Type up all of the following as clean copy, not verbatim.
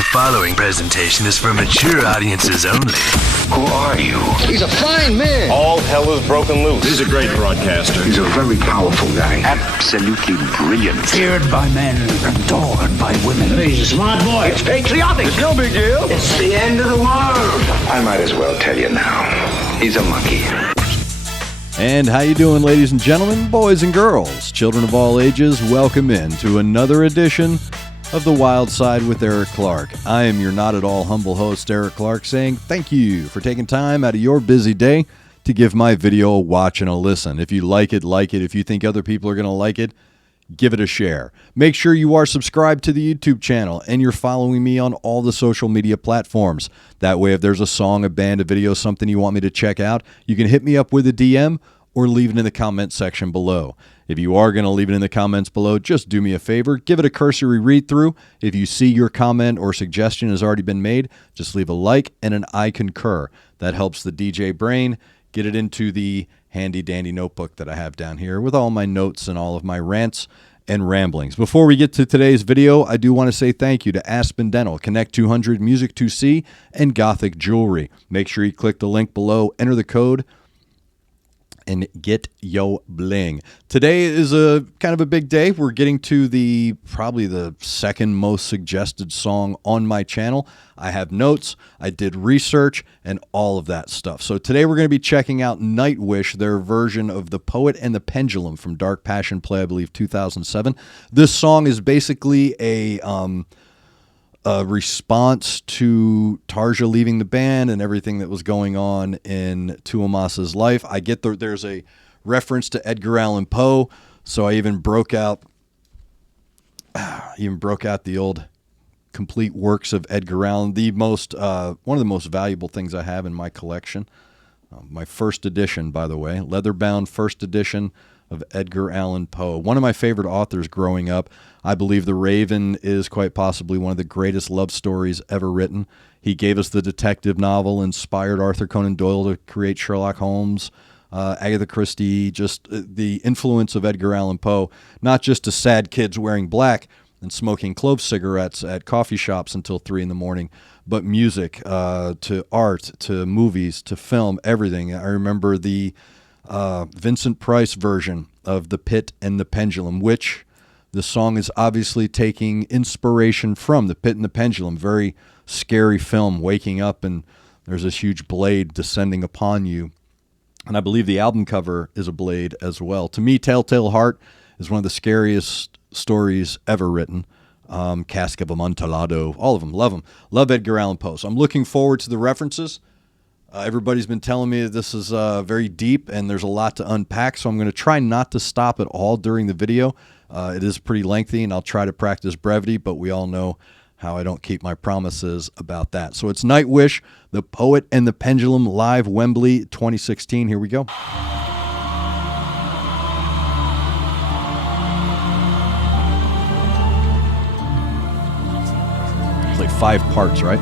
The following presentation is for mature audiences only. Who are you? He's a fine man. All hell is broken loose. He's a great broadcaster. He's a very powerful guy. Absolutely brilliant. Feared by men, adored by women. He's a smart boy. It's patriotic. It's no big deal. It's the end of the world. I might as well tell you now. He's a monkey. And how you doing, ladies and gentlemen, boys and girls, children of all ages? Welcome in to another edition of The Wild Side with Eric Clark. I am your not at all humble host, Eric Clark, saying thank you for taking time out of your busy day to give my video a watch and a listen. If you like it, like it. If you think other people are going to like it, give it a share. Make sure you are subscribed to the YouTube channel and you're following me on all the social media platforms. That way, if there's a song, a band, a video, something you want me to check out, you can hit me up with a DM or leave it in the comment section below. If you are going to leave it in the comments below, just do me a favor. Give it a cursory read through. If you see your comment or suggestion has already been made, just leave a like and an I concur. That helps the DJ brain get it into the handy dandy notebook that I have down here with all my notes and all of my rants and ramblings. Before we get to today's video, I do want to say thank you to Aspen Dental, Connect 200 Music 2C, and Gothic Jewelry. Make sure you click the link below, enter the code, and get yo bling. Today is a kind of a big day. We're getting to probably the second most suggested song on my channel. I have notes, I did research, and all of that stuff. So today we're going to be checking out Nightwish, their version of The Poet and the Pendulum from Dark Passion Play, I believe 2007. This song is basically a response to Tarja leaving the band and everything that was going on in Tuomas's life. I get there's a reference to Edgar Allan Poe, so I even broke out the old complete works of Edgar Allan, one of the most valuable things I have in my collection. My first edition, by the way, leather-bound first edition of Edgar Allan Poe. One of my favorite authors growing up. I believe The Raven is quite possibly one of the greatest love stories ever written. He gave us the detective novel, inspired Arthur Conan Doyle to create Sherlock Holmes, Agatha Christie, just the influence of Edgar Allan Poe, not just to sad kids wearing black and smoking clove cigarettes at coffee shops until 3 in the morning, but music, to art, to movies, to film, everything. I remember the Vincent Price version of The Pit and the Pendulum, which the song is obviously taking inspiration from. The Pit and the Pendulum, very scary film, waking up and there's this huge blade descending upon you. And I believe the album cover is a blade as well. To me, Telltale Heart is one of the scariest stories ever written. Cask of Amontillado, all of them, love them. Love Edgar Allan Poe. So I'm looking forward to the references. Everybody's been telling me that this is very deep and there's a lot to unpack, so I'm going to try not to stop at all during the video. It is pretty lengthy, and I'll try to practice brevity, but we all know how I don't keep my promises about that. So it's Nightwish, The Poet and the Pendulum, live Wembley 2016. Here we go. It's like 5 parts, right?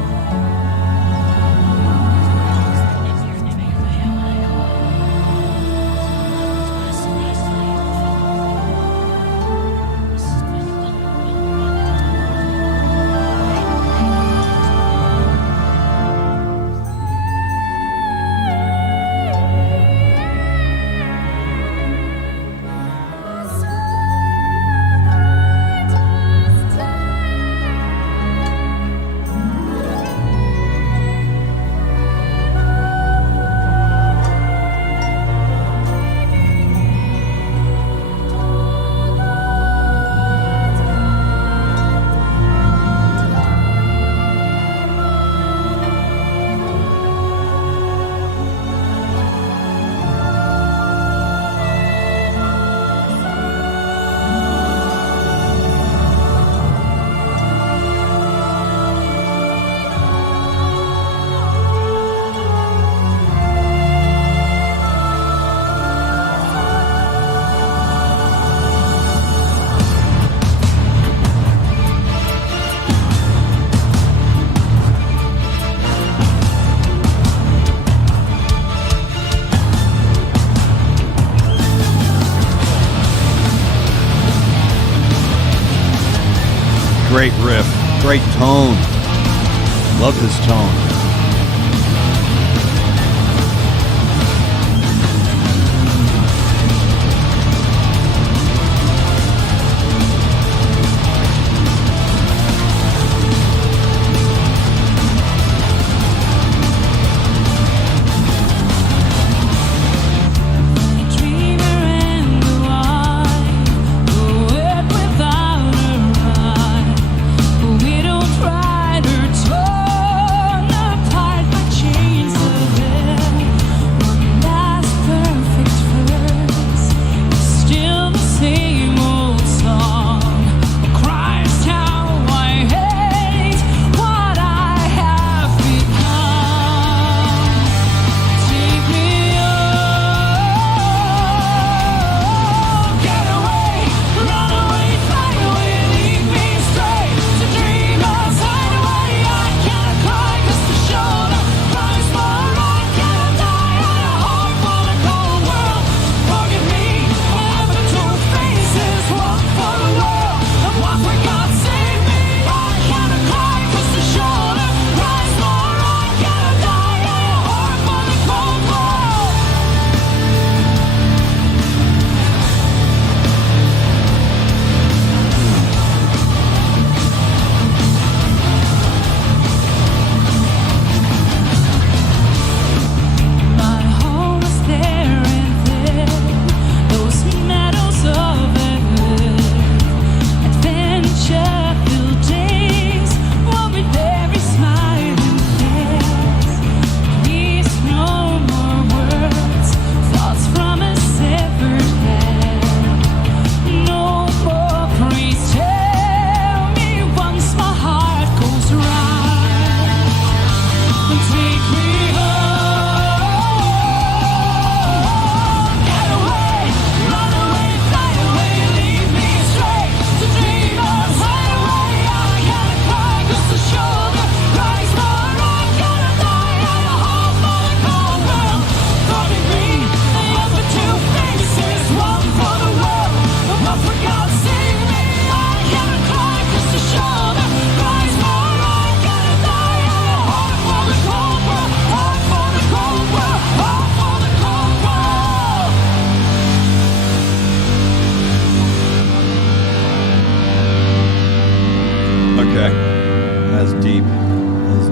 Great riff, great tone. Love his tone.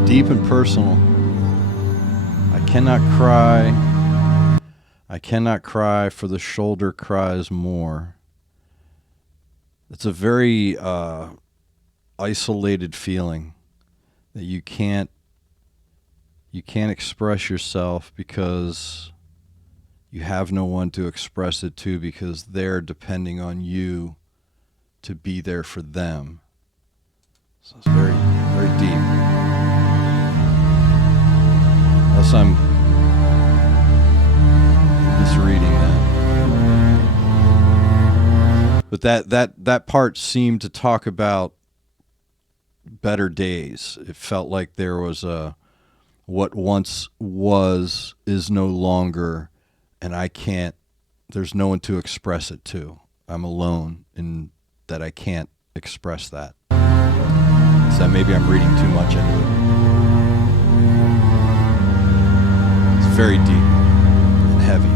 Deep and personal. I cannot cry, for the shoulder cries more. It's a very isolated feeling that you can't express yourself because you have no one to express it to, because they're depending on you to be there for them. So it's very, very deep. Unless I'm misreading that. But that part seemed to talk about better days. It felt like there was what once was is no longer, and there's no one to express it to. I'm alone in that I can't express that. So maybe I'm reading too much into it. It's very deep and heavy.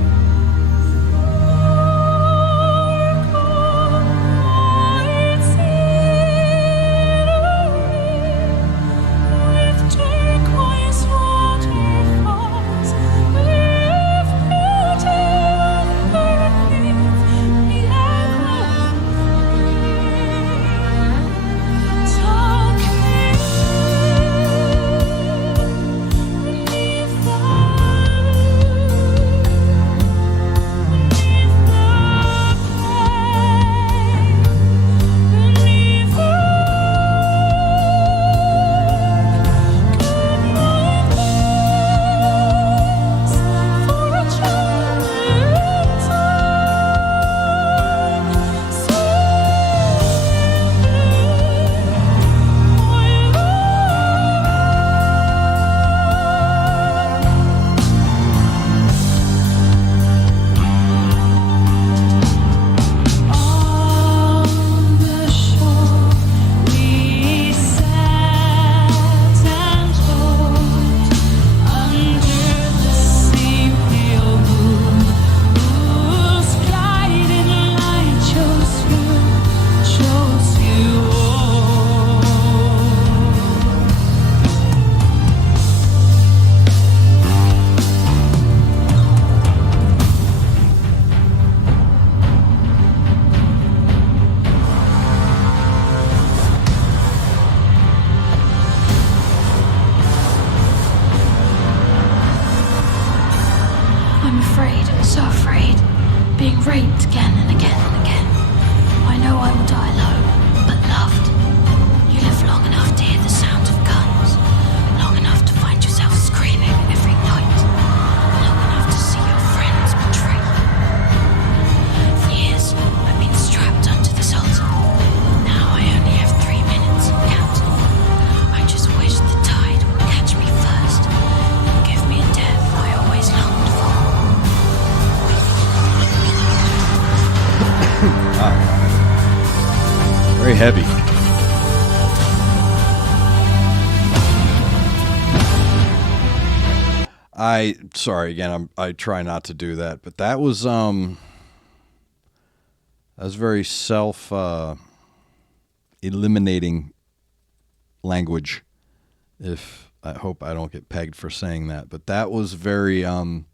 being raped again and again and again. I know I will die alone, but loved. You live long enough to hear the sound of guns, long enough to find yourself screaming every night, long enough to see your friends betray you. For years, I've been strapped onto this altar. Now I only have 3 minutes and counting. I just wish the tide would catch me first and give me a death I always longed for. Very heavy. Sorry again. I try not to do that, but that was very self eliminating language. If I hope I don't get pegged for saying that, but that was very the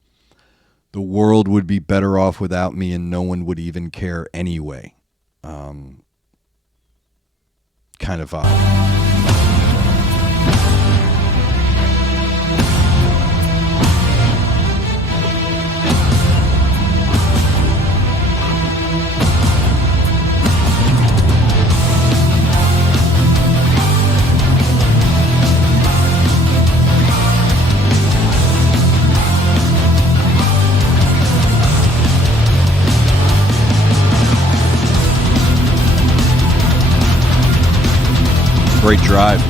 world would be better off without me, and no one would even care anyway. Kind of vibe. Great drive.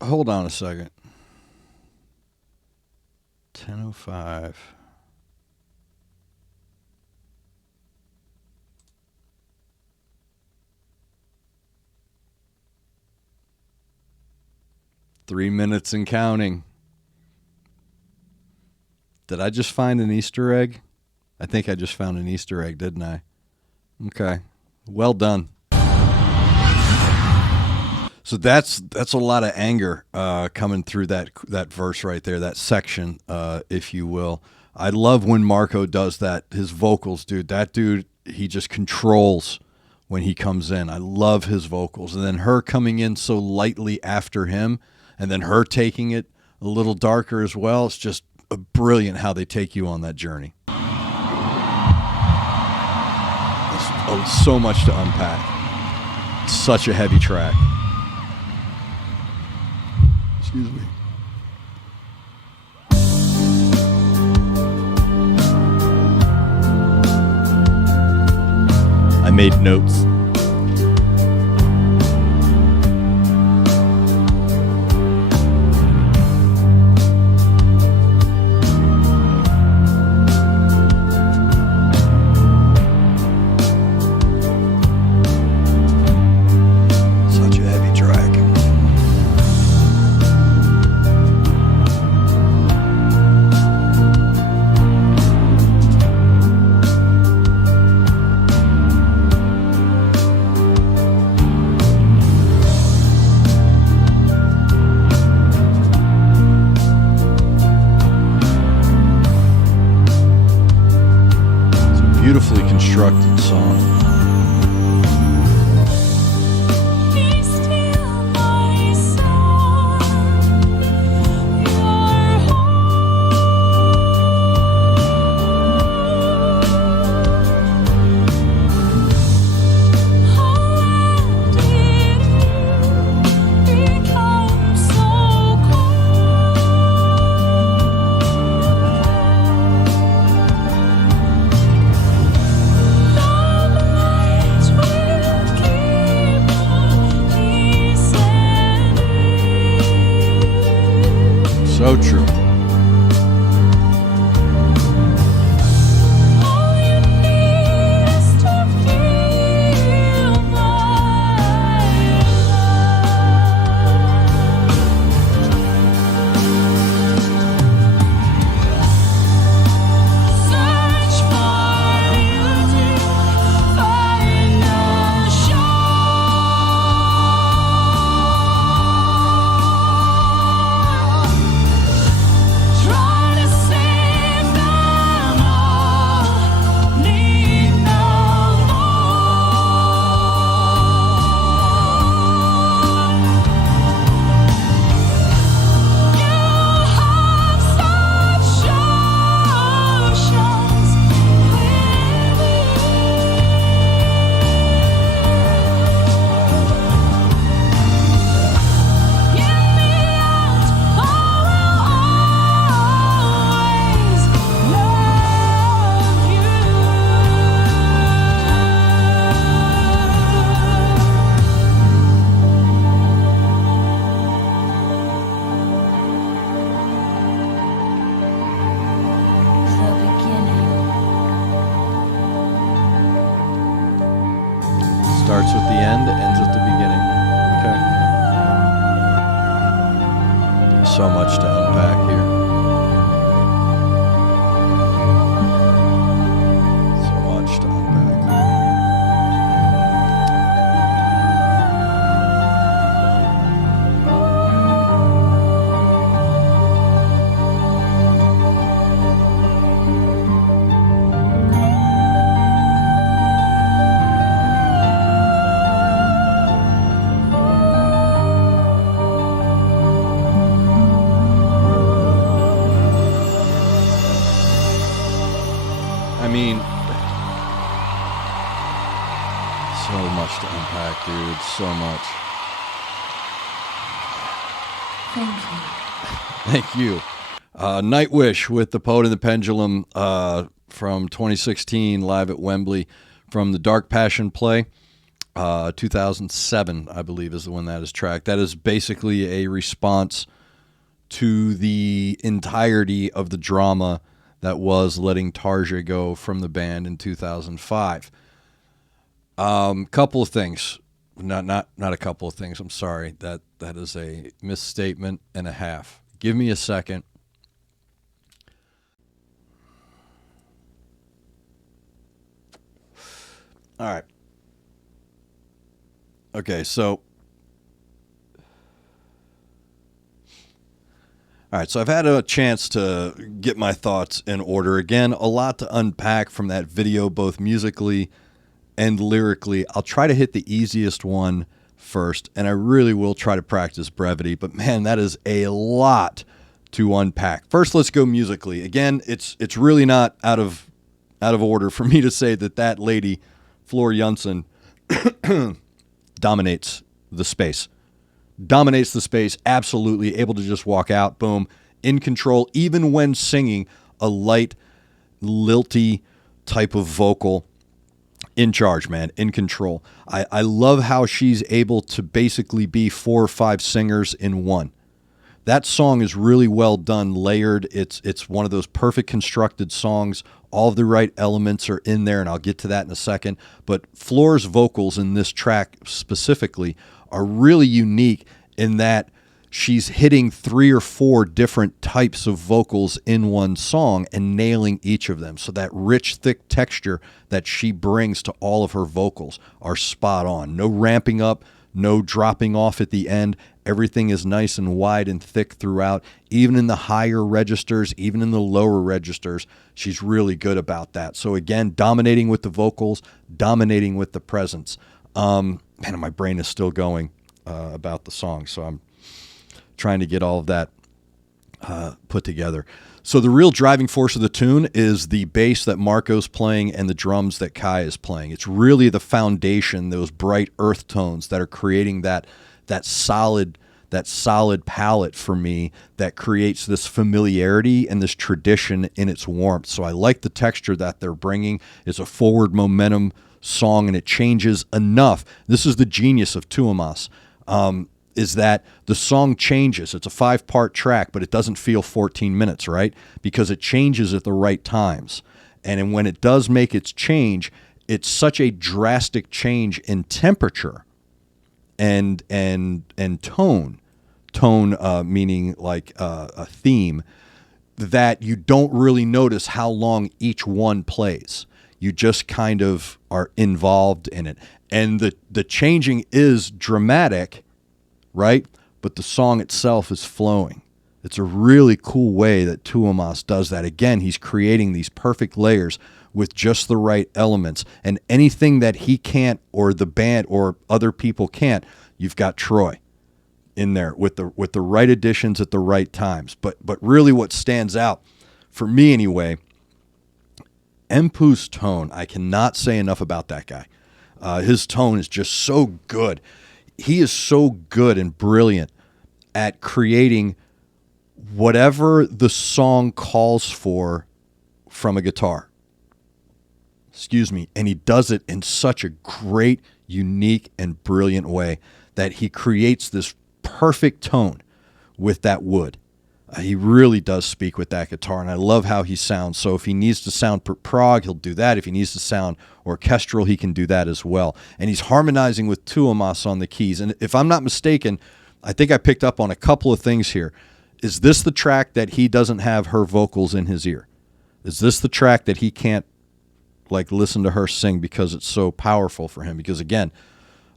Hold on a second. 10:05. Three minutes and counting. Did I just find an Easter egg? I think I just found an Easter egg, didn't I? Okay. Well done. So that's a lot of anger coming through that verse right there, that section, if you will. I love when Marco does that. His vocals, dude. That dude, he just controls when he comes in. I love his vocals. And then her coming in so lightly after him, and then her taking it a little darker as well. It's just brilliant how they take you on that journey. There's so much to unpack. Such a heavy track. Excuse me. made notes. Beautifully constructed song. So true. Starts with the end, ends at the beginning. Okay. So much to unpack here. So much to unpack. I mean, so much to unpack, dude. So much. Thank you. Nightwish with The Poet and the Pendulum from 2016, live at Wembley, from the Dark Passion play. 2007, I believe, is the one that is tracked. That is basically a response to the entirety of the drama that was letting Tarja go from the band in 2005. Couple of things. Not a couple of things. I'm sorry. That is a misstatement and a half. Give me a second. All right. Okay, so all right, so I've had a chance to get my thoughts in order. Again, a lot to unpack from that video, both musically and lyrically. I'll try to hit the easiest one first, and I really will try to practice brevity, but man, that is a lot to unpack. First, let's go musically. Again, it's really not out of order for me to say that lady, Floor Jansen, dominates the space. Dominates the space, absolutely, able to just walk out, boom, in control, even when singing a light, lilty type of vocal in charge, man, in control. I love how she's able to basically be 4 or 5 singers in one. That song is really well done, layered. It's one of those perfect constructed songs. All of the right elements are in there, and I'll get to that in a second. But Floor's vocals in this track specifically are really unique in that she's hitting 3 or 4 different types of vocals in one song and nailing each of them. So that rich, thick texture that she brings to all of her vocals are spot on. No ramping up, no dropping off at the end. Everything is nice and wide and thick throughout. Even in the higher registers, even in the lower registers, she's really good about that. So again, dominating with the vocals, dominating with the presence. Man, my brain is still going about the song, so I'm trying to get all of that put together. So the real driving force of the tune is the bass that Marco's playing and the drums that Kai is playing. It's really the foundation, those bright earth tones that are creating that solid palette for me that creates this familiarity and this tradition in its warmth. So I like the texture that they're bringing. It's a forward momentum song, and it changes enough. This is the genius of Tuomas. Is that the song changes. It's a 5-part track, but it doesn't feel 14 minutes, right? Because it changes at the right times. And when it does make its change, it's such a drastic change in temperature and tone meaning like a theme, that you don't really notice how long each one plays. You just kind of are involved in it. And the changing is dramatic, right? But the song itself is flowing. It's a really cool way that Tuomas does that. Again, he's creating these perfect layers with just the right elements. And anything that he can't, or the band or other people can't, you've got Troy in there with the right additions at the right times. But really what stands out, for me anyway, Empu's tone, I cannot say enough about that guy. His tone is just so good. He is so good and brilliant at creating whatever the song calls for from a guitar. Excuse me. And he does it in such a great, unique, and brilliant way that he creates this perfect tone with that wood. He really does speak with that guitar, and I love how he sounds. So if he needs to sound prog, he'll do that. If he needs to sound orchestral, he can do that as well. And he's harmonizing with Tuomas on the keys. And if I'm not mistaken, I think I picked up on a couple of things here. Is this the track that he doesn't have her vocals in his ear? Is this the track that he can't listen to her sing because it's so powerful for him? Because again,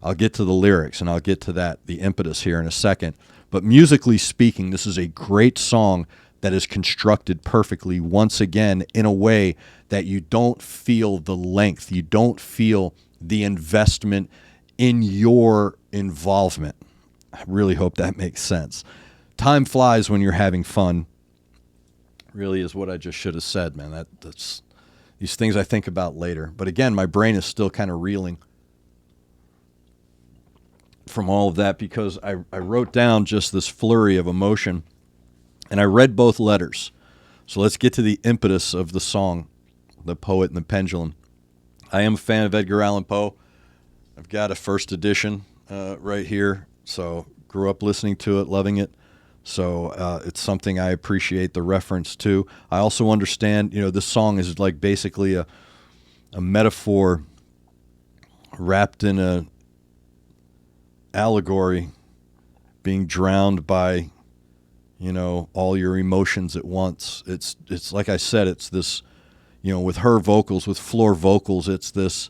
I'll get to the lyrics and I'll get to the impetus here in a second. But musically speaking, this is a great song that is constructed perfectly, once again, in a way that you don't feel the length. You don't feel the investment in your involvement. I really hope that makes sense. Time flies when you're having fun, really is what I just should have said, man. That's these things I think about later. But again, my brain is still kind of reeling from all of that because I wrote down just this flurry of emotion, and I read both letters. So let's get to the impetus of the song, The Poet and the Pendulum. I am a fan of Edgar Allan Poe. I've got a first edition right here, so grew up listening to it, loving it. So it's something I appreciate the reference to. I also understand, this song is like basically a metaphor wrapped in a allegory, being drowned by all your emotions at once. It's like I said, it's this with her vocals, with Floor vocals, it's this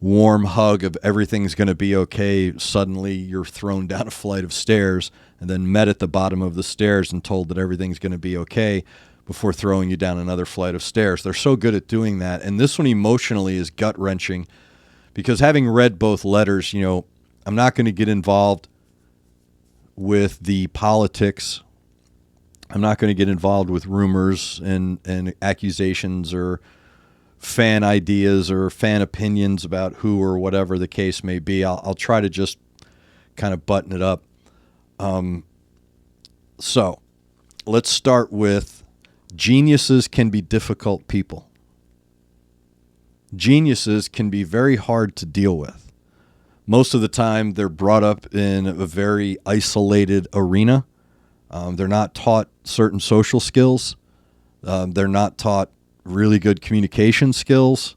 warm hug of everything's going to be okay. Suddenly you're thrown down a flight of stairs and then met at the bottom of the stairs and told that everything's going to be okay before throwing you down another flight of stairs. They're so good at doing that. And this one emotionally is gut-wrenching because having read both letters, I'm not going to get involved with the politics. I'm not going to get involved with rumors and accusations or fan ideas or fan opinions about who or whatever the case may be. I'll try to just kind of button it up. So let's start with geniuses can be difficult people. geniuses can be very hard to deal with. Most of the time, they're brought up in a very isolated arena. They're not taught certain social skills. They're not taught really good communication skills.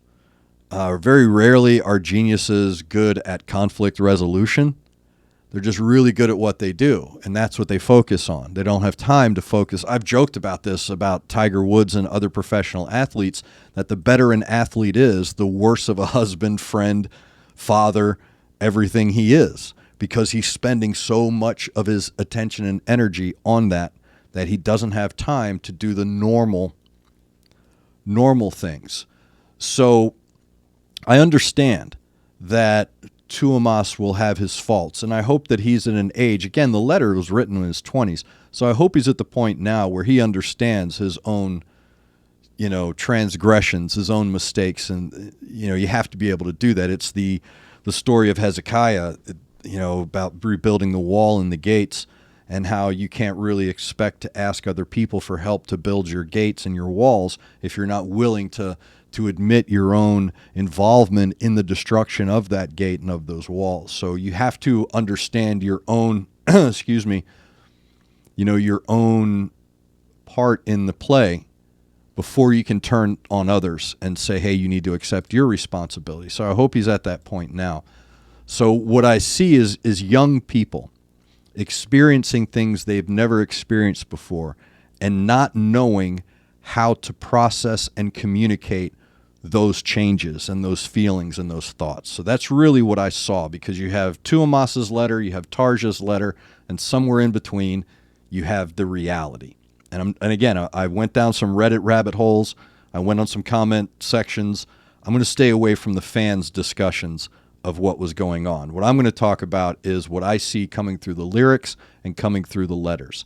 Very rarely are geniuses good at conflict resolution. They're just really good at what they do, and that's what they focus on. They don't have time to focus. I've joked about this about Tiger Woods and other professional athletes, that the better an athlete is, the worse of a husband, friend, father, everything he is, because he's spending so much of his attention and energy on that he doesn't have time to do the normal things. So I understand that Tuomas will have his faults, and I hope that he's in an age, again, the letter was written in his 20s, so I hope he's at the point now where he understands his own, transgressions, his own mistakes, and, you have to be able to do that. It's the story of Hezekiah, about rebuilding the wall and the gates, and how you can't really expect to ask other people for help to build your gates and your walls if you're not willing to admit your own involvement in the destruction of that gate and of those walls. So you have to understand your own, your own part in the play before you can turn on others and say, hey, you need to accept your responsibility. So I hope he's at that point now. So what I see is young people experiencing things they've never experienced before and not knowing how to process and communicate those changes and those feelings and those thoughts. So that's really what I saw, because you have Tuomas's letter, you have Tarja's letter, and somewhere in between you have the reality. And again, I went down some Reddit rabbit holes. I went on some comment sections. I'm going to stay away from the fans' discussions of what was going on. What I'm going to talk about is what I see coming through the lyrics and coming through the letters.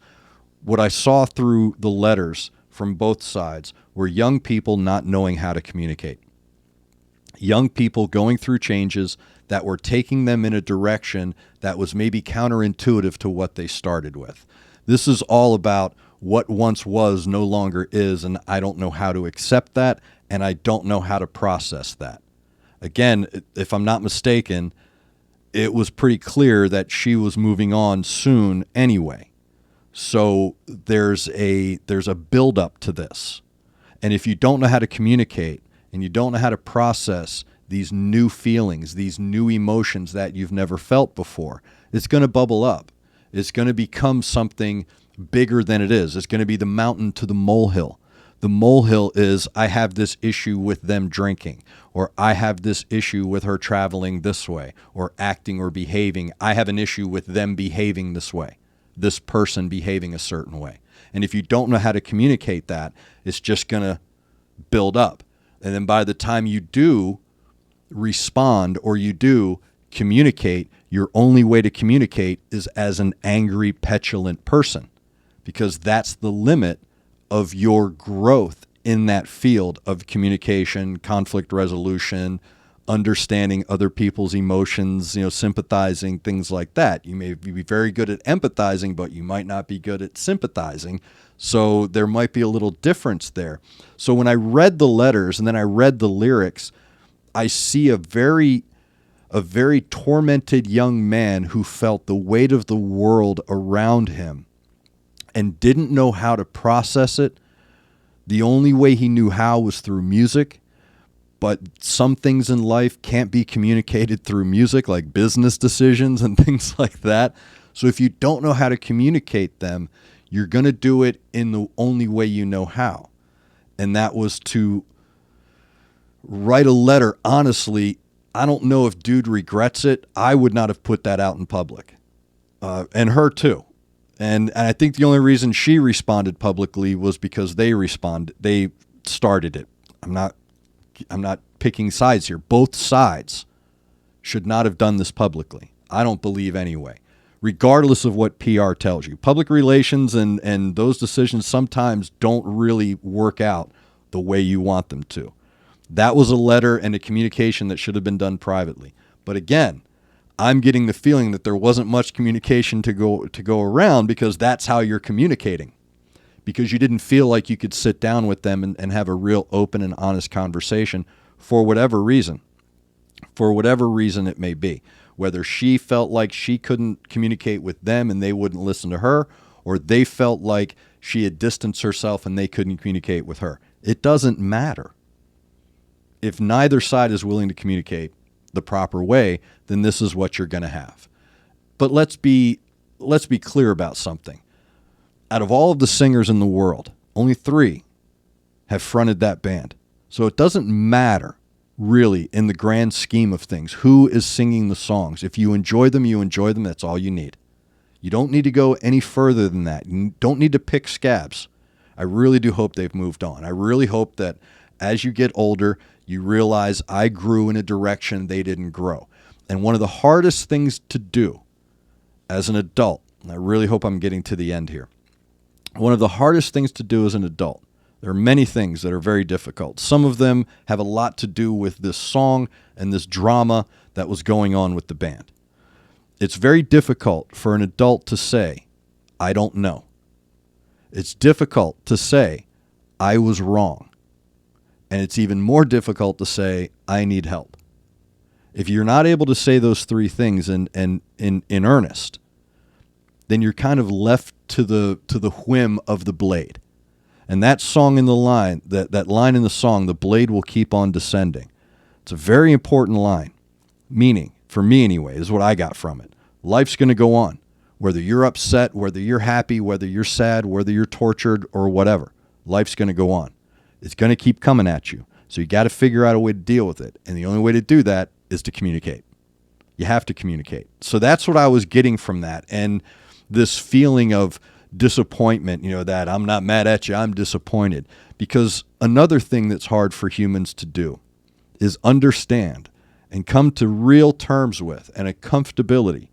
What I saw through the letters from both sides were young people not knowing how to communicate. Young people going through changes that were taking them in a direction that was maybe counterintuitive to what they started with. This is all about what once was no longer is, and I don't know how to accept that, and I don't know how to process that. Again, if I'm not mistaken, it was pretty clear that she was moving on soon anyway. So there's a build-up to this. And if you don't know how to communicate and you don't know how to process these new feelings, these new emotions that you've never felt before, it's going to bubble up. It's going to become something bigger than it is. It's going to be the mountain to the molehill. The molehill is, I have this issue with them drinking, or I have this issue with her traveling this way, or acting or behaving. I have an issue with them behaving this way, this person behaving a certain way. And if you don't know how to communicate that, it's just going to build up. And then by the time you do respond or you do communicate, your only way to communicate is as an angry, petulant person, because that's the limit of your growth in that field of communication, conflict resolution, understanding other people's emotions, sympathizing, things like that. You may be very good at empathizing, but you might not be good at sympathizing. So there might be a little difference there. So when I read the letters and then I read the lyrics, I see a very tormented young man who felt the weight of the world around him and didn't know how to process it. The only way he knew how was through music, but some things in life can't be communicated through music, like business decisions and things like that. So if you don't know how to communicate them, you're going to do it in the only way you know how. And that was to write a letter. Honestly, I don't know if dude regrets it. I would not have put that out in public. And her too. And I think the only reason she responded publicly was because they started it. I'm not picking sides here. Both sides should not have done this publicly. I don't believe anyway, regardless of what PR tells you. Public relations and those decisions sometimes don't really work out the way you want them to. That was a letter and a communication that should have been done privately. But again, I'm getting the feeling that there wasn't much communication to go around, because that's how you're communicating. Because you didn't feel like you could sit down with them and have a real open and honest conversation for whatever reason it may be. Whether she felt like she couldn't communicate with them and they wouldn't listen to her, or they felt like she had distanced herself and they couldn't communicate with her. It doesn't matter. If neither side is willing to communicate the proper way, then this is what you're going to have. But let's be clear about something. Out of all of the singers in the world, only 3 have fronted that band. So it doesn't matter, really, in the grand scheme of things, who is singing the songs. If you enjoy them, you enjoy them. That's all you need. You don't need to go any further than that. You don't need to pick scabs. I really do hope they've moved on. I really hope that as you get older, you realize I grew in a direction they didn't grow. And one of the hardest things to do as an adult, and I really hope I'm getting to the end here, one of the hardest things to do as an adult, there are many things that are very difficult. Some of them have a lot to do with this song and this drama that was going on with the band. It's very difficult for an adult to say, I don't know. It's difficult to say, I was wrong. And it's even more difficult to say, I need help. If you're not able to say those 3 things in earnest, then you're kind of left to the whim of the blade. And that song in the line, that line in the song, the blade will keep on descending. It's a very important line. Meaning, for me anyway, is what I got from it. Life's going to go on. Whether you're upset, whether you're happy, whether you're sad, whether you're tortured or whatever, life's going to go on. It's going to keep coming at you. So you got to figure out a way to deal with it. And the only way to do that is to communicate. You have to communicate. So that's what I was getting from that. And this feeling of disappointment, that I'm not mad at you, I'm disappointed. Because another thing that's hard for humans to do is understand and come to real terms with and a comfortability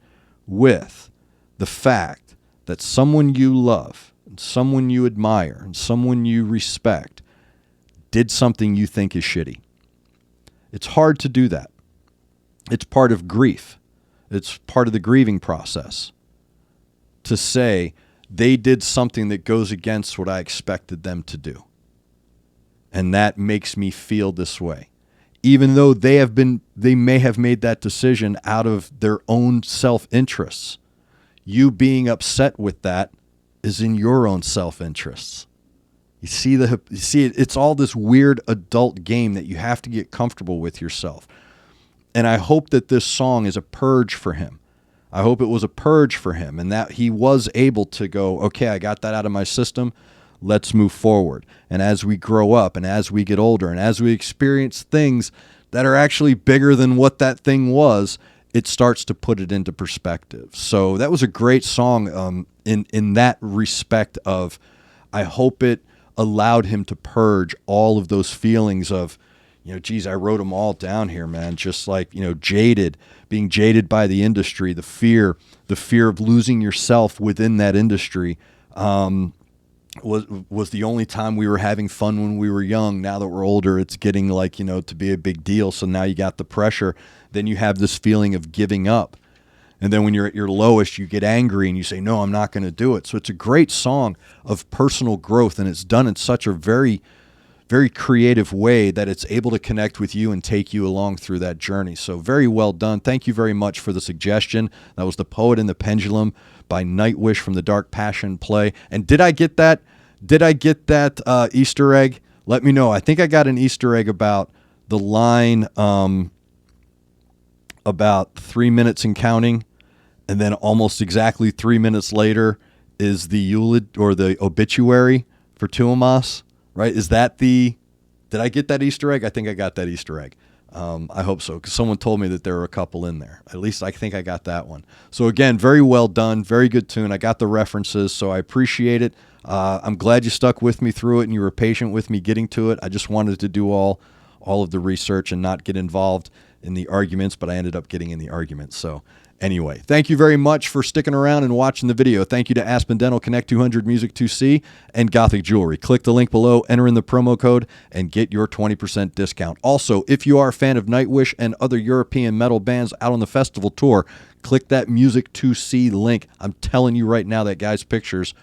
with the fact that someone you love and someone you admire and someone you respect did something you think is shitty. It's hard to do that. It's part of grief. It's part of the grieving process to say they did something that goes against what I expected them to do. And that makes me feel this way. Even though they may have made that decision out of their own self-interests. You being upset with that is in your own self-interests. You see it's all this weird adult game that you have to get comfortable with yourself. And I hope that this song is a purge for him. I hope it was a purge for him and that he was able to go, okay, I got that out of my system. Let's move forward. And as we grow up and as we get older and as we experience things that are actually bigger than what that thing was, it starts to put it into perspective. So that was a great song in that respect of, I hope it allowed him to purge all of those feelings of, geez, I wrote them all down here, man. Just like, being jaded by the industry, the fear of losing yourself within that industry, was the only time we were having fun when we were young. Now that we're older, it's getting to be a big deal. So now you got the pressure. Then you have this feeling of giving up. And then when you're at your lowest, you get angry and you say, no, I'm not going to do it. So it's a great song of personal growth. And it's done in such a very, very creative way that it's able to connect with you and take you along through that journey. So very well done. Thank you very much for the suggestion. That was The Poet and the Pendulum by Nightwish from the Dark Passion play. And did I get that? Easter egg? Let me know. I think I got an Easter egg about the line about 3 minutes and counting, and then almost exactly 3 minutes later is the eulogy or the obituary for Tuomas, right? Did I get that Easter egg? I think I got that Easter egg. I hope so, because someone told me that there were a couple in there. At least I think I got that one. So again, very well done, very good tune. I got the references, so I appreciate it. I'm glad you stuck with me through it and you were patient with me getting to it. I just wanted to do all of the research and not get involved in the arguments, but I ended up getting in the arguments. So anyway, thank you very much for sticking around and watching the video. Thank you to Aspen Dental, Connect 200 Music 2C, and Gothic Jewelry. Click the link below, enter in the promo code, and get your 20% discount. Also, if you are a fan of Nightwish and other European metal bands out on the festival tour, click that Music 2C link. I'm telling you right now that guy's pictures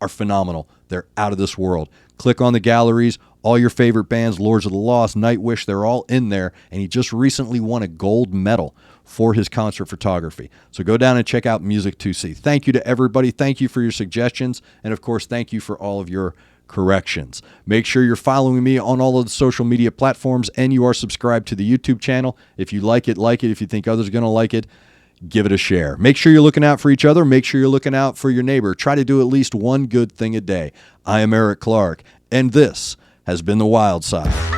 are phenomenal. They're out of this world. Click on the galleries. All your favorite bands, Lords of the Lost, Nightwish, they're all in there. And he just recently won a gold medal for his concert photography. So go down and check out Music 2C. Thank you to everybody. Thank you for your suggestions. And, of course, thank you for all of your corrections. Make sure you're following me on all of the social media platforms and you are subscribed to the YouTube channel. If you like it, like it. If you think others are going to like it, give it a share. Make sure you're looking out for each other. Make sure you're looking out for your neighbor. Try to do at least one good thing a day. I am Eric Clark, and this has been The Wild Side.